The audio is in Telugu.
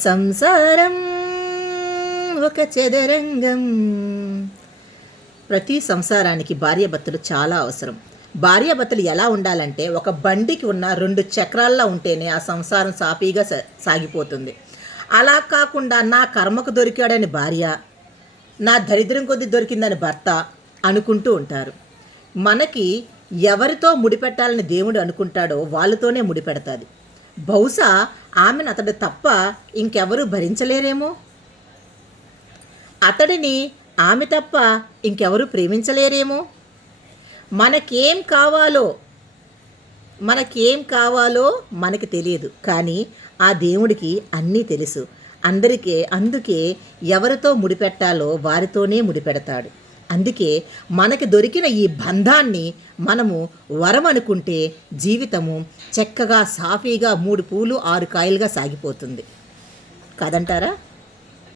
సంసారం ఒక చదరంగం. ప్రతి సంసారానికి భార్యాభర్తలు చాలా అవసరం. భార్యాభర్తలు ఎలా ఉండాలంటే, ఒక బండికి ఉన్న 2 చక్రాల్లో ఉంటేనే ఆ సంసారం సాఫీగా సాగిపోతుంది. అలా కాకుండా నా కర్మకు దొరికాడని భార్య, నా దరిద్రం కొద్ది దొరికిందని భర్త అనుకుంటూ ఉంటారు. మనకి ఎవరితో ముడిపెట్టాలని దేవుడు అనుకుంటాడో వాళ్ళతోనే ముడిపెడతాది. బహుశా ఆమెను అతడు తప్ప ఇంకెవరూ భరించలేరేమో, అతడిని ఆమె తప్ప ఇంకెవరూ ప్రేమించలేరేమో. మనకేం కావాలో మనకి తెలియదు, కానీ ఆ దేవుడికి అన్నీ తెలుసు. అందుకే ఎవరితో ముడిపెట్టాలో వారితోనే ముడిపెడతాడు. అందుకే మనకి దొరికిన ఈ బంధాన్ని మనము వరం అనుకుంటే జీవితము చక్కగా సాఫీగా 3 పూలు 6 కాయలుగా సాగిపోతుంది. కాదంటారా?